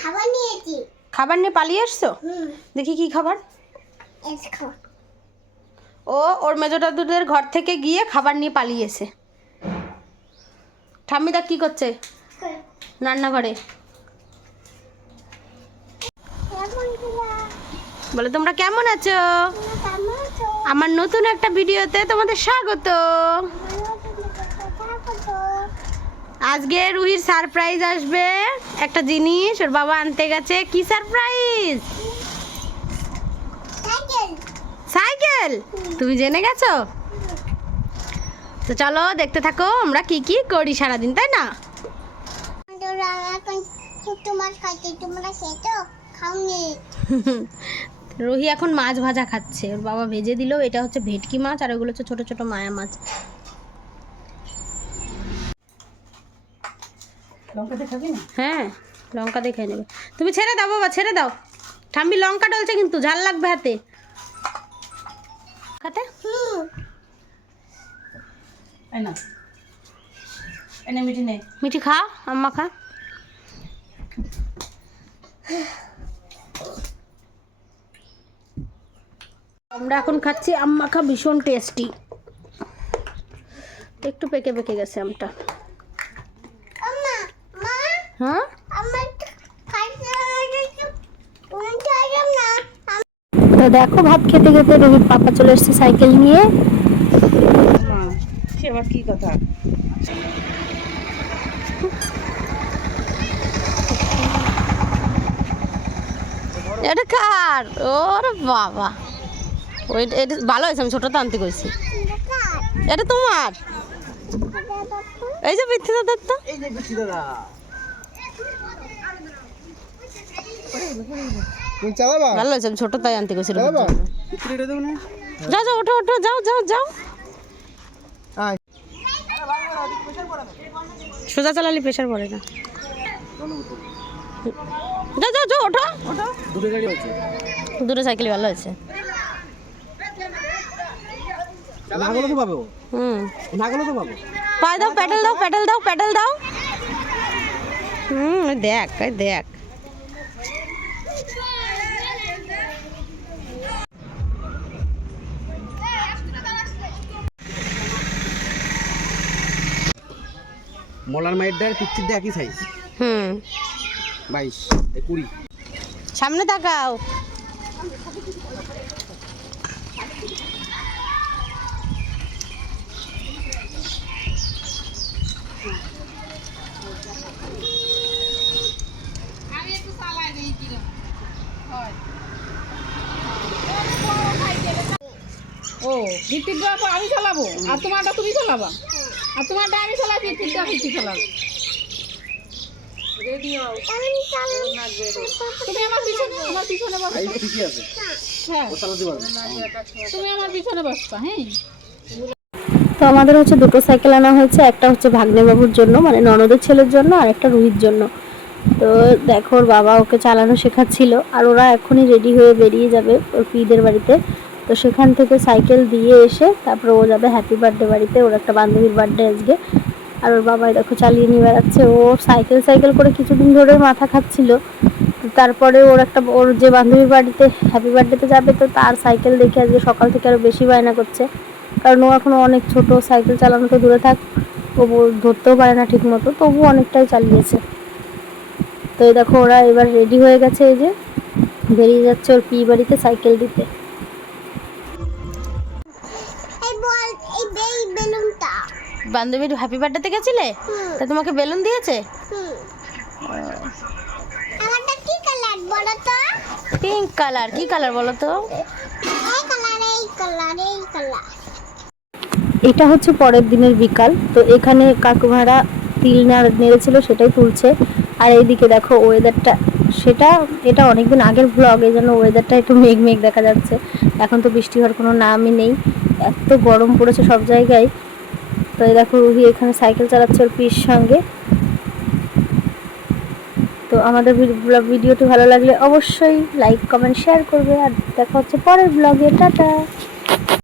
খাবার নিয়েছি। খাবার নিয়ে পালিয়ে এসছো? দেখি কি খাবার। ও ওর মেজো দাদুদের ঘর থেকে গিয়ে খাবার নিয়ে পালিয়েছে। ঠাম্মিদা কি করছে রান্নাঘরে? বলে তোমরা কেমন আছো? আমার নতুন একটা ভিডিওতে তোমাদের স্বাগত। আজকে রুহির সারপ্রাইজ আসবে, একটা জিনিস ওর বাবা আনতে গেছে। কি সারপ্রাইজ? সাইকেল। তুমি জেনে গেছো? তো চলো দেখতে থাকো আমরা কি কি করি সারাদিন, তাই না? রুহি এখন মাছ ভাজা খাচ্ছে, ওর বাবা ভেজে দিল। এটা হচ্ছে ভেটকি মাছ আর ওগুলো হচ্ছে ছোট ছোট মায়া মাছ। লঙ্কা দিয়ে খাবি না? হ্যাঁ লঙ্কা দিয়ে খেয়ে নেবে। তুমি ছেড়ে দাও বাবা, ছেড়ে দাও। ঠাম্মি লঙ্কা ডলছে কিন্তু, ঝাল লাগবে হাতে। খাতে না এনে মিঠি নে, মিঠি খা, আম্মা খা। আমরা এখন খাচ্ছি আম্মা খা, ভীষণ টেস্টি। একটু পেকে পেকে গেছে আমটা। হ্যাঁ তো দেখো ভাত খেতে খেতে রবির পাপা চলে এসছে সাইকেল নিয়ে। আবার কি কথা? এটা কার? ওরে বাবা, ওই এটা ভালো হয়েছে, আমি ছোটটা আনতে কইছি। এটা তোমার? এই যে বৃদ্ধি দাদা, তো এই যে বৃদ্ধি দাদা ভালো হয়েছে, আমি ছোট তাই আনতে গেছি। যাও যাও, ওঠো ওঠো, যাও যাও যাও। সোজা চালালে প্রেশার পড়ে না। যাও যাও যাও, ওঠো। দূরে সাইকেল ভালো হয়েছে। পায়ে দাও, প্যাডেল দাও, প্যাডেল দাও, প্যাডেল দাও। দেখ দেখ। মলার মাইডার পিচ্চির দিয়ে একই সাইজ। 22 20। সামনে তাকাও। ও ভিত্তিটা আমি চালাবো আর তোমারটা তুমি চালাবা, আর তোমারটা আমি চালাই, ভিত্তিটা ভিত্তি চালাবো। তুমি আমার পিছনে বসো। ঠিকই আছে, হ্যাঁ ও চালাতে পারবে। তুমি আমার পিছনে বসবা। হ্যাঁ তো আমাদের হচ্ছে দুটো সাইকেল আনা হয়েছে, একটা হচ্ছে ভাগ্নে বাবুর জন্য মানে ননদের ছেলের জন্য, আর একটা রুহির জন্য। তো দেখো ওর বাবা ওকে চালানো শেখাচ্ছিল, আর ওরা এখনই রেডি হয়ে বেরিয়ে যাবে ওর পিদের বাড়িতে। তো সেখান থেকে সাইকেল দিয়ে এসে তারপরে ও যাবে হ্যাপি বার্থডে বাড়িতে, ওর একটা বান্ধবীর বার্থডে আজকে। আর ওর বাবাই দেখো চালিয়ে নিয়ে বেড়াচ্ছে। ও সাইকেল করে কিছুদিন ধরে মাথা খাচ্ছিল। তারপরে ওর যে বান্ধবীর বাড়িতে হ্যাপি বার্থডেতে যাবে, তো তার সাইকেল দেখে আজকে সকাল থেকে আরও বেশি বায়না করছে। কারণ ও এখনও অনেক ছোট, সাইকেল চালানো তো দূরে থাক, ও ধরতেও পারে না ঠিক মতো, তবু অনেকটাই চালিয়েছে। তো এই দেখো ওরা এবার রেডি হয়ে গেছে, এই যে বেরিয়ে যাচ্ছে ওর পি বাড়িতে সাইকেল দিতে। বান্ধবীর হ্যাপি বার্থডেতে গেছিলে? তা তোমাকে বেলুন দিয়েছে? Pink colour. কি কালার বলো তো? এটা হচ্ছে পরের দিনের বিকাল। তো এখানে কাকুভাড়া তিল নেড়েছিল, সেটাই তুলছে। আর এইদিকে দেখো ওয়েদারটা, এটা অনেকদিন আগের ব্লগ, এই জন্য ওয়েদারটা একটু মেঘ মেঘ দেখা যাচ্ছে। এখন তো বৃষ্টি হওয়ার কোনো নামই নেই, এত গরম পড়েছে সব জায়গায়। তো এই দেখো রুহি এখানে সাইকেল চালাচ্ছে ওর পির সঙ্গে। তো আমাদের ভিডিওটি ভালো লাগলে অবশ্যই লাইক কমেন্ট শেয়ার করবে, আর দেখা হচ্ছে পরের ব্লগে। টাটা।